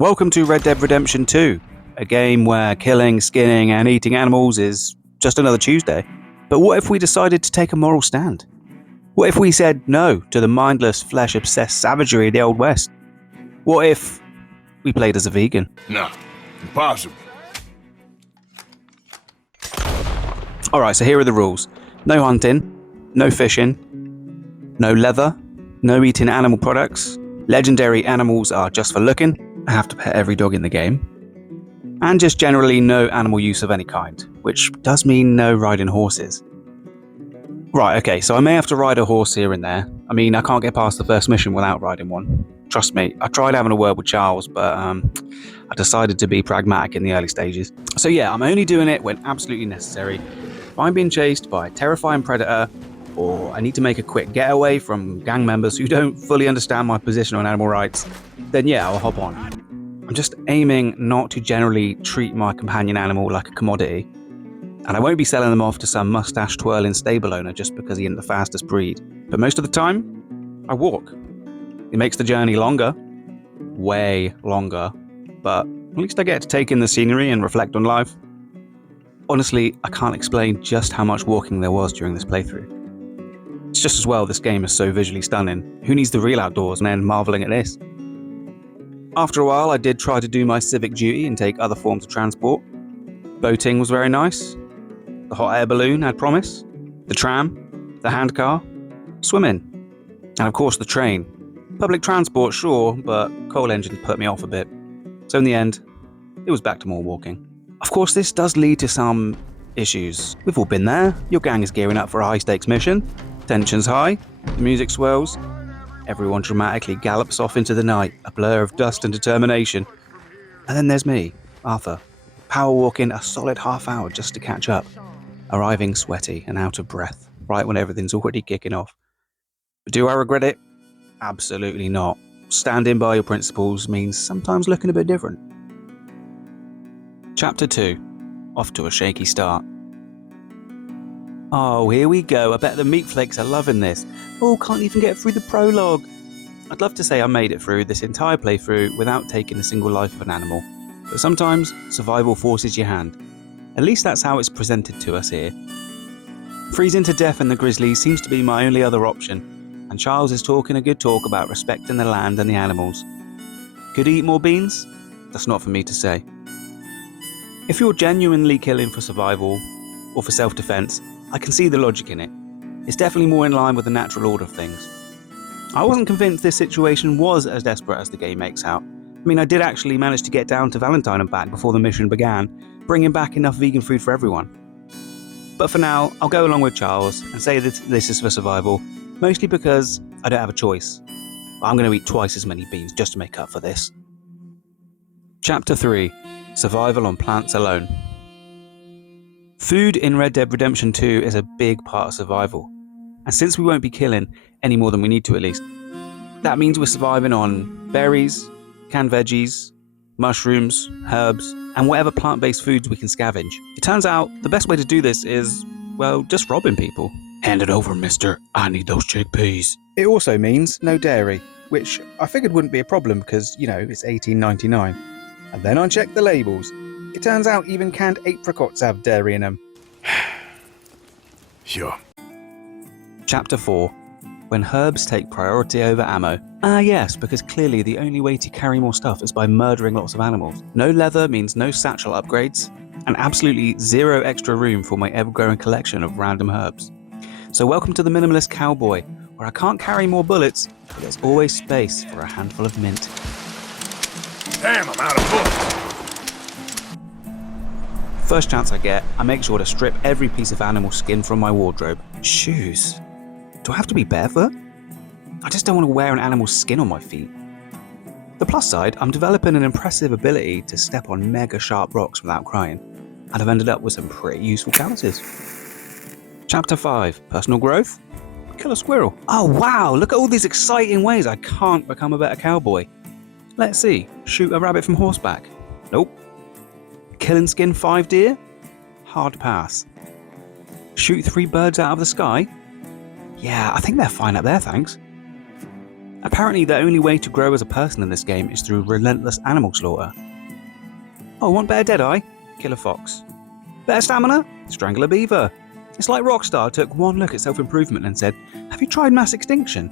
Welcome to Red Dead Redemption 2, a game where killing, skinning, and eating animals is just another Tuesday. But what if we decided to take a moral stand? What if we said no to the mindless, flesh-obsessed savagery of the Old West? What if we played as a vegan? No, impossible. Alright, so here are the rules. No hunting, no fishing, no leather, no eating animal products, legendary animals are just for looking, I have to pet every dog in the game, and just generally no animal use of any kind, which does mean no riding horses. Right, okay, so I may have to ride a horse here and there. I mean, I can't get past the first mission without riding one. Trust me, I tried having a word with Charles, but I decided to be pragmatic in the early stages. So yeah, I'm only doing it when absolutely necessary. If I'm being chased by a terrifying predator, or I need to make a quick getaway from gang members who don't fully understand my position on animal rights, then yeah, I'll hop on. I'm just aiming not to generally treat my companion animal like a commodity, and I won't be selling them off to some mustache-twirling stable owner just because he isn't the fastest breed. But most of the time, I walk. It makes the journey longer, way longer, but at least I get to take in the scenery and reflect on life. Honestly, I can't explain just how much walking there was during this playthrough. It's just as well this game is so visually stunning. Who needs the real outdoors and then marvelling at this? After a while, I did try to do my civic duty and take other forms of transport. Boating was very nice. The hot air balloon had promise. The tram, the handcar, swimming, and of course the train. Public transport, sure, but coal engines put me off a bit. So in the end, it was back to more walking. Of course, this does lead to some issues. We've all been there. Your gang is gearing up for a high-stakes mission. Tension's high, the music swells, everyone dramatically gallops off into the night, a blur of dust and determination. And then there's me, Arthur, power walking a solid half hour just to catch up, arriving sweaty and out of breath, right when everything's already kicking off. But do I regret it? Absolutely not. Standing by your principles means sometimes looking a bit different. Chapter 2. Off to a shaky start. Oh, here we go. I bet the meat flakes are loving this. Oh, can't even get through the prologue. I'd love to say I made it through this entire playthrough without taking a single life of an animal. But sometimes, survival forces your hand. At least that's how it's presented to us here. Freezing to death in the grizzlies seems to be my only other option, and Charles is talking a good talk about respecting the land and the animals. Could he eat more beans? That's not for me to say. If you're genuinely killing for survival, or for self-defense, I can see the logic in it. It's definitely more in line with the natural order of things. I wasn't convinced this situation was as desperate as the game makes out. I mean, I did actually manage to get down to Valentine and back before the mission began, bringing back enough vegan food for everyone. But for now, I'll go along with Charles and say that this is for survival, mostly because I don't have a choice. I'm going to eat twice as many beans just to make up for this. Chapter 3. Survival on plants alone. Food in Red Dead Redemption 2 is a big part of survival, and since we won't be killing any more than we need to at least, that means we're surviving on berries, canned veggies, mushrooms, herbs, and whatever plant-based foods we can scavenge. It turns out the best way to do this is, well, just robbing people. Hand it over, mister. I need those chickpeas. It also means no dairy, which I figured wouldn't be a problem because, you know, it's $18.99. And then I checked the labels. It turns out even canned apricots have dairy in them. Sure. Chapter 4. When herbs take priority over ammo. Ah yes, because clearly the only way to carry more stuff is by murdering lots of animals. No leather means no satchel upgrades, and absolutely zero extra room for my ever-growing collection of random herbs. So welcome to the minimalist cowboy, where I can't carry more bullets, but there's always space for a handful of mint. Damn, I'm out of bullets. First chance I get, I make sure to strip every piece of animal skin from my wardrobe. Shoes. Do I have to be barefoot? I just don't want to wear an animal's skin on my feet. The plus side, I'm developing an impressive ability to step on mega sharp rocks without crying, and I've ended up with some pretty useful calluses. Chapter 5. Personal growth? Kill a squirrel. Oh wow, look at all these exciting ways I can't become a better cowboy. Let's see. Shoot a rabbit from horseback. Nope. Kill and skin 5 deer? Hard pass. Shoot 3 birds out of the sky? Yeah, I think they're fine up there, thanks. Apparently, the only way to grow as a person in this game is through relentless animal slaughter. Oh, want better Deadeye? Kill a fox. Better stamina? Strangle a beaver. It's like Rockstar took one look at self-improvement and said, have you tried mass extinction?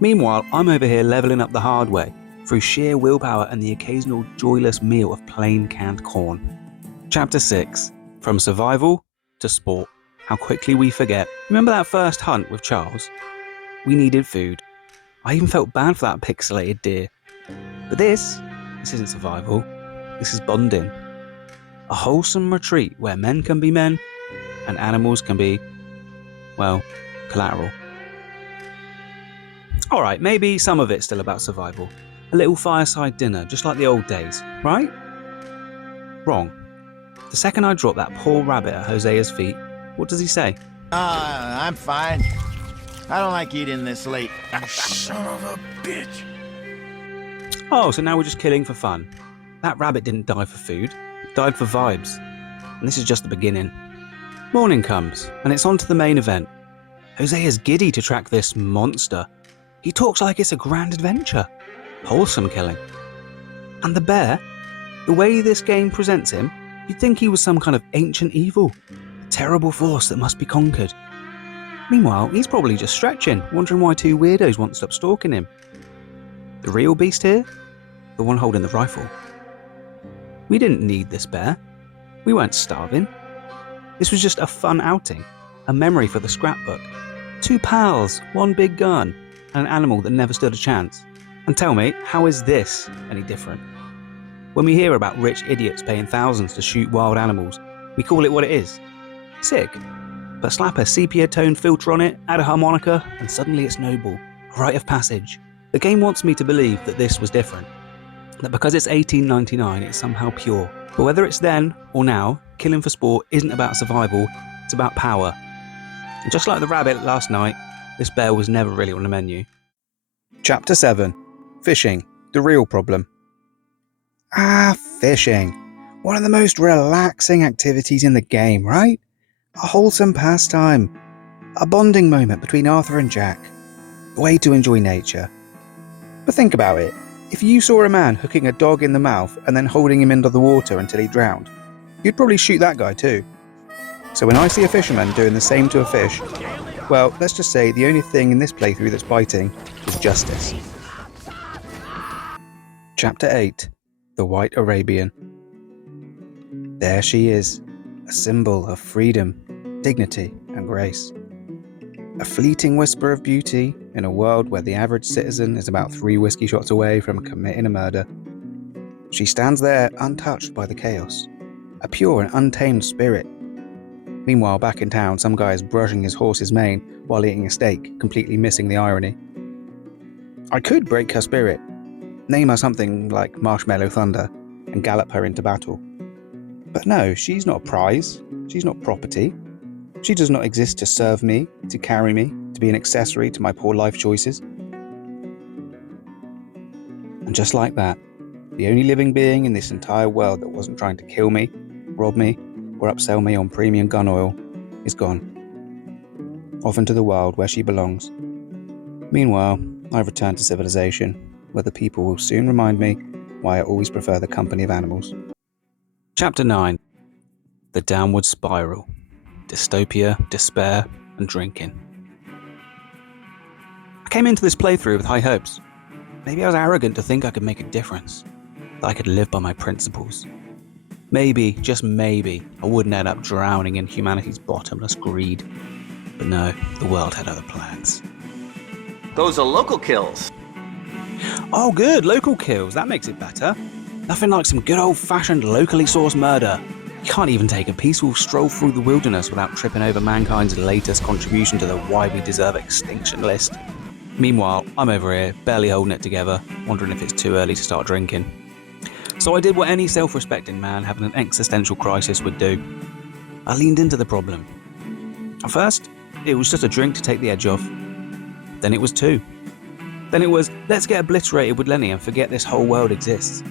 Meanwhile, I'm over here leveling up the hard way, through sheer willpower and the occasional joyless meal of plain canned corn. Chapter 6. From survival to sport. How quickly we forget. Remember that first hunt with Charles? We needed food. I even felt bad for that pixelated deer. But this isn't survival. This is bonding. A wholesome retreat where men can be men and animals can be, well, collateral. Alright, maybe some of it's still about survival. A little fireside dinner, just like the old days, right? Wrong. The second I drop that poor rabbit at Hosea's feet, what does he say? I'm fine. I don't like eating this late. You son of a bitch. Oh, so now we're just killing for fun. That rabbit didn't die for food, it died for vibes. And this is just the beginning. Morning comes, and it's on to the main event. Hosea's giddy to track this monster. He talks like it's a grand adventure. Wholesome killing. And the bear, the way this game presents him, you'd think he was some kind of ancient evil. A terrible force that must be conquered. Meanwhile, he's probably just stretching, wondering why two weirdos won't stop stalking him. The real beast here? The one holding the rifle. We didn't need this bear. We weren't starving. This was just a fun outing, a memory for the scrapbook. Two pals, one big gun, and an animal that never stood a chance. And tell me, how is this any different? When we hear about rich idiots paying thousands to shoot wild animals, we call it what it is. Sick. But slap a sepia-toned filter on it, add a harmonica, and suddenly it's noble. A rite of passage. The game wants me to believe that this was different. That because it's 1899, it's somehow pure. But whether it's then or now, killing for sport isn't about survival, it's about power. And just like the rabbit last night, this bear was never really on the menu. Chapter 7. Fishing. The real problem. Fishing. One of the most relaxing activities in the game, right? A wholesome pastime. A bonding moment between Arthur and Jack. A way to enjoy nature. But think about it. If you saw a man hooking a dog in the mouth and then holding him under the water until he drowned, you'd probably shoot that guy too. So when I see a fisherman doing the same to a fish, well, let's just say the only thing in this playthrough that's biting is justice. Chapter 8. The White Arabian. There she is, a symbol of freedom, dignity, and grace. A fleeting whisper of beauty in a world where the average citizen is about 3 whiskey shots away from committing a murder. She stands there untouched by the chaos, a pure and untamed spirit. Meanwhile, back in town, some guy is brushing his horse's mane while eating a steak, completely missing the irony. I could break her spirit, name her something like Marshmallow Thunder, and gallop her into battle. But no, she's not a prize, she's not property. She does not exist to serve me, to carry me, to be an accessory to my poor life choices. And just like that, the only living being in this entire world that wasn't trying to kill me, rob me, or upsell me on premium gun oil is gone. Off into the wild where she belongs. Meanwhile, I've returned to civilization, where the people will soon remind me why I always prefer the company of animals. Chapter 9. The Downward Spiral. Dystopia, despair, and drinking. I came into this playthrough with high hopes. Maybe I was arrogant to think I could make a difference, that I could live by my principles. Maybe, just maybe, I wouldn't end up drowning in humanity's bottomless greed. But no, the world had other plans. Those are local kills. Oh good, local kills, that makes it better. Nothing like some good old-fashioned locally sourced murder. You can't even take a peaceful stroll through the wilderness without tripping over mankind's latest contribution to the why we deserve extinction list. Meanwhile, I'm over here, barely holding it together, wondering if it's too early to start drinking. So I did what any self-respecting man having an existential crisis would do. I leaned into the problem. At first, it was just a drink to take the edge off. Then it was 2. Then it was, let's get obliterated with Lenny and forget this whole world exists.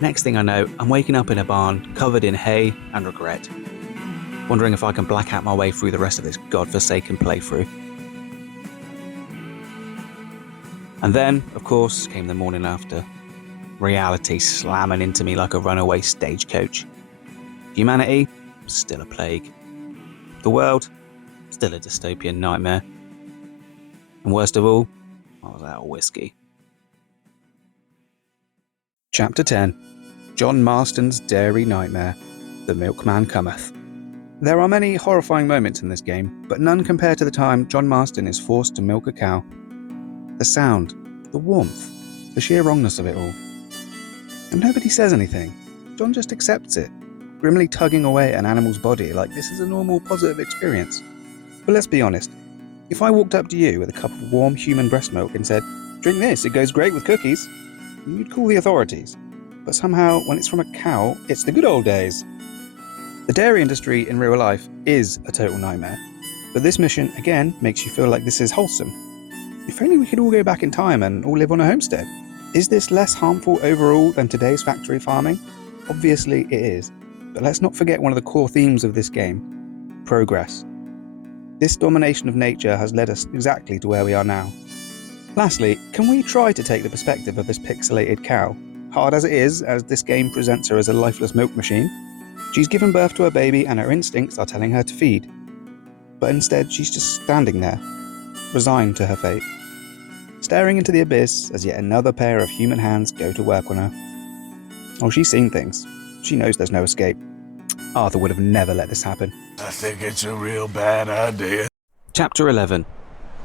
Next thing I know, I'm waking up in a barn, covered in hay and regret. Wondering if I can black out my way through the rest of this godforsaken playthrough. And then, of course, came the morning after. Reality slamming into me like a runaway stagecoach. Humanity, still a plague. The world, still a dystopian nightmare. And worst of all, I was out of whiskey. Chapter 10. John Marston's Dairy Nightmare. The Milkman Cometh. There are many horrifying moments in this game, but none compare to the time John Marston is forced to milk a cow. The sound, the warmth, the sheer wrongness of it all. And nobody says anything. John just accepts it, grimly tugging away at an animal's body like this is a normal, positive experience. But let's be honest, if I walked up to you with a cup of warm human breast milk and said, "Drink this, it goes great with cookies," you'd call the authorities. But somehow, when it's from a cow, it's the good old days. The dairy industry in real life is a total nightmare. But this mission, again, makes you feel like this is wholesome. If only we could all go back in time and all live on a homestead. Is this less harmful overall than today's factory farming? Obviously it is. But let's not forget one of the core themes of this game: progress. This domination of nature has led us exactly to where we are now. Lastly, can we try to take the perspective of this pixelated cow? Hard as it is, as this game presents her as a lifeless milk machine. She's given birth to her baby and her instincts are telling her to feed. But instead she's just standing there, resigned to her fate, staring into the abyss as yet another pair of human hands go to work on her. Oh, she's seen things. She knows there's no escape. Arthur would have never let this happen. I think it's a real bad idea. Chapter 11.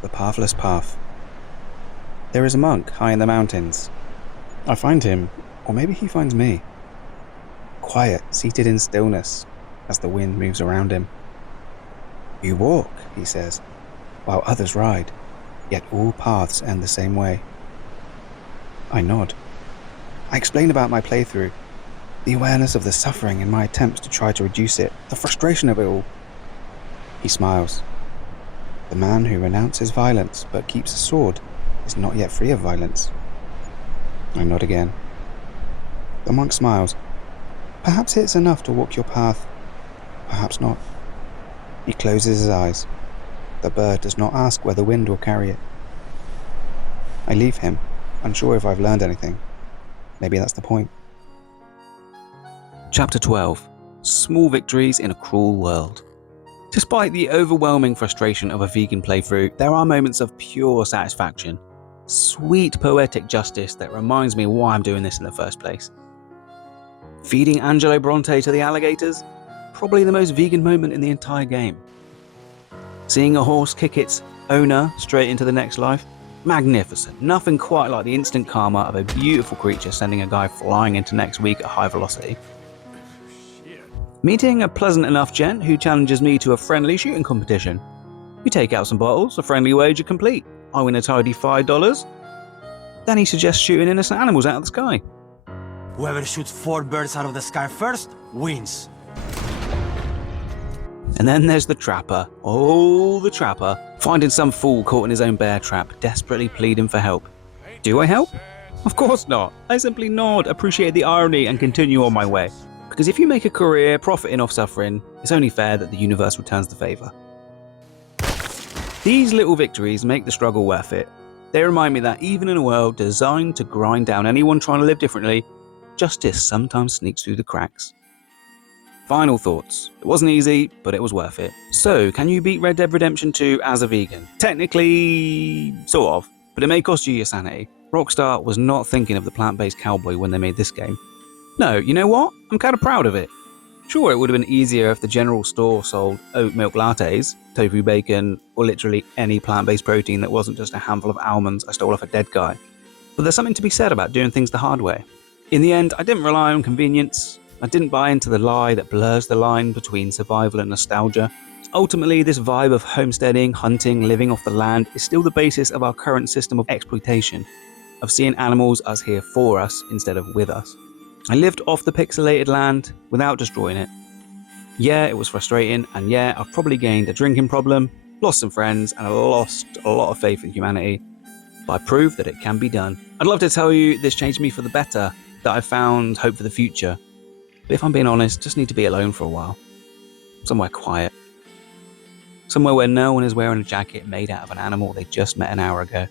The Pathless Path. There is a monk high in the mountains. I find him, or maybe he finds me. Quiet, seated in stillness, as the wind moves around him. "You walk," he says, "while others ride, yet all paths end the same way." I nod. I explain about my playthrough, the awareness of the suffering in my attempts to try to reduce it, the frustration of it all. He smiles. The man who renounces violence but keeps a sword is not yet free of violence. I nod again. The monk smiles. Perhaps it's enough to walk your path. Perhaps not. He closes his eyes. The bird does not ask where the wind will carry it. I leave him, unsure if I've learned anything. Maybe that's the point. Chapter 12. Small victories in a cruel world. Despite the overwhelming frustration of a vegan playthrough, there are moments of pure satisfaction. Sweet poetic justice that reminds me why I'm doing this in the first place. Feeding Angelo Bronte to the alligators? Probably the most vegan moment in the entire game. Seeing a horse kick its owner straight into the next life? Magnificent. Nothing quite like the instant karma of a beautiful creature sending a guy flying into next week at high velocity. Meeting a pleasant enough gent who challenges me to a friendly shooting competition. We take out some bottles, a friendly wager complete. I win a tidy $5. Then he suggests shooting innocent animals out of the sky. Whoever shoots 4 birds out of the sky first wins. And then there's the trapper. Oh, the trapper. Finding some fool caught in his own bear trap, desperately pleading for help. Do I help? Of course not. I simply nod, appreciate the irony, and continue on my way. Because if you make a career profiting off suffering, it's only fair that the universe returns the favour. These little victories make the struggle worth it. They remind me that even in a world designed to grind down anyone trying to live differently, justice sometimes sneaks through the cracks. Final thoughts. It wasn't easy, but it was worth it. So, can you beat Red Dead Redemption 2 as a vegan? Technically, sort of, but it may cost you your sanity. Rockstar was not thinking of the plant-based cowboy when they made this game. No, you know what? I'm kind of proud of it. Sure, it would have been easier if the general store sold oat milk lattes, tofu bacon, or literally any plant-based protein that wasn't just a handful of almonds I stole off a dead guy. But there's something to be said about doing things the hard way. In the end, I didn't rely on convenience. I didn't buy into the lie that blurs the line between survival and nostalgia. Ultimately, this vibe of homesteading, hunting, living off the land is still the basis of our current system of exploitation, of seeing animals as here for us instead of with us. I lived off the pixelated land without destroying it. Yeah, it was frustrating, and yeah, I've probably gained a drinking problem, lost some friends, and I lost a lot of faith in humanity. But I proved that it can be done. I'd love to tell you this changed me for the better, that I found hope for the future. But if I'm being honest, just need to be alone for a while. Somewhere quiet. Somewhere where no one is wearing a jacket made out of an animal they just met an hour ago.